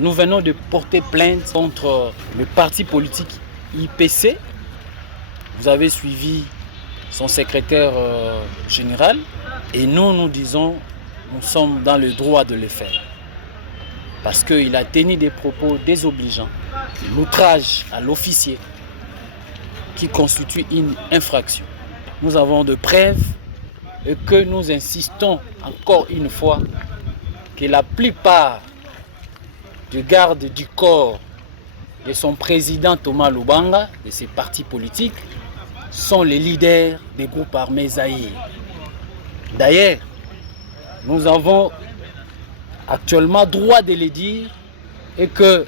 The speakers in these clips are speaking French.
Nous venons de porter plainte contre le parti politique IPC. Vous avez suivi son secrétaire général et nous disons, nous sommes dans le droit de le faire. Parce qu'il a tenu des propos désobligeants, l'outrage à l'officier qui constitue une infraction. Nous avons de preuves et que nous insistons encore une fois que la plupart des gardes du corps de son président Thomas Lubanga, de ses partis politiques, sont les leaders des groupes armés Zaïre. D'ailleurs, nous avons actuellement droit de le dire et que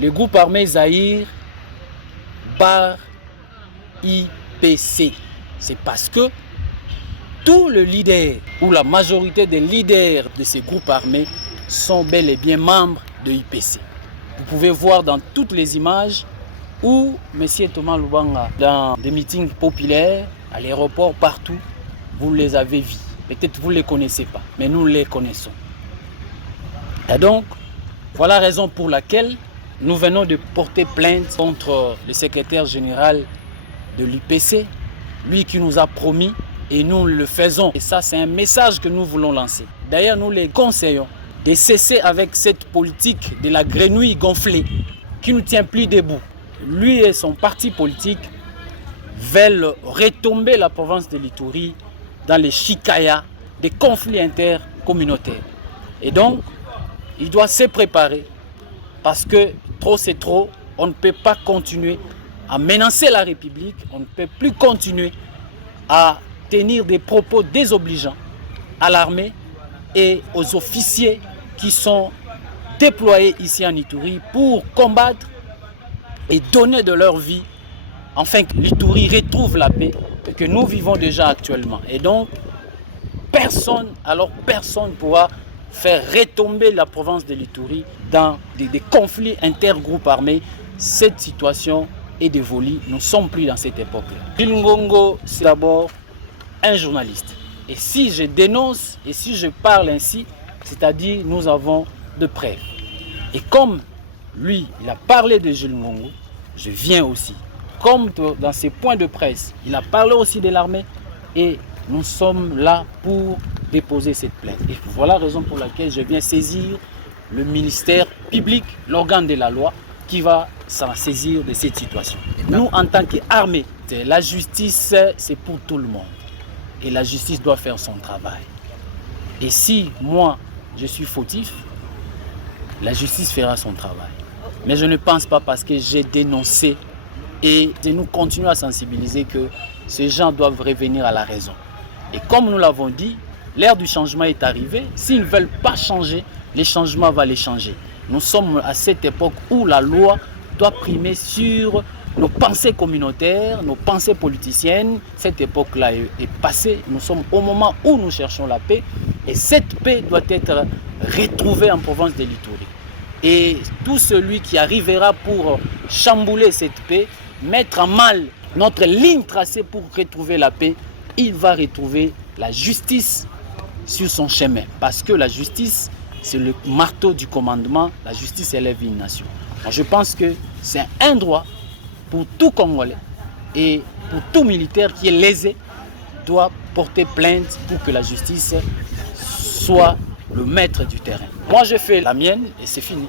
le groupe armé Zaïre barre IPC. C'est parce que tous les leaders ou la majorité des leaders de ces groupes armés sont bel et bien membres de IPC. Vous pouvez voir dans toutes les images où M. Thomas Lubanga, dans des meetings populaires, à l'aéroport, partout, vous les avez vus. Peut-être vous ne les connaissez pas, mais nous les connaissons. Et donc, voilà la raison pour laquelle nous venons de porter plainte contre le secrétaire général de l'IPC, lui qui nous a promis, et nous le faisons. Et ça, c'est un message que nous voulons lancer. D'ailleurs, nous les conseillons de cesser avec cette politique de la grenouille gonflée qui ne tient plus debout. Lui et son parti politique veulent retomber la province de l'Ituri dans les chicayas des conflits intercommunautaires. Et donc, il doit se préparer parce que trop c'est trop. On ne peut pas continuer à menacer la République. On ne peut plus continuer à tenir des propos désobligeants à l'armée et aux officiers qui sont déployés ici en Ituri pour combattre et donner de leur vie afin que l'Ituri retrouve la paix que nous vivons déjà actuellement. Et donc, personne ne pourra faire retomber la province de l'Ituri dans des conflits intergroupes armés. Cette situation est dévolue. Nous ne sommes plus dans cette époque-là. Jules Ngongo, c'est d'abord un journaliste. Et si je dénonce et si je parle ainsi, c'est-à-dire nous avons de preuves. Et comme lui, il a parlé de Jules Ngongo, je viens aussi. Comme dans ses points de presse, il a parlé aussi de l'armée et nous sommes là pour déposer cette plainte. Et voilà la raison pour laquelle je viens saisir le ministère public, l'organe de la loi, qui va s'en saisir de cette situation. Nous, en tant qu'armée, la justice, c'est pour tout le monde. Et la justice doit faire son travail. Et si moi, je suis fautif, la justice fera son travail. Mais je ne pense pas parce que j'ai dénoncé et nous continuons à sensibiliser que ces gens doivent revenir à la raison. Et comme nous l'avons dit, l'ère du changement est arrivée. S'ils ne veulent pas changer, les changements vont les changer. Nous sommes à cette époque où la loi doit primer sur nos pensées communautaires, nos pensées politiciennes. Cette époque-là est passée. Nous sommes au moment où nous cherchons la paix. Et cette paix doit être retrouvée en province de l'Ituri. Et tout celui qui arrivera pour chambouler cette paix, mettre en mal notre ligne tracée pour retrouver la paix, il va retrouver la justice sur son chemin. Parce que la justice, c'est le marteau du commandement. La justice élève une nation. Alors je pense que c'est un droit pour tout Congolais et pour tout militaire qui est lésé doit porter plainte pour que la justice soit le maître du terrain. Moi, je fais la mienne et c'est fini.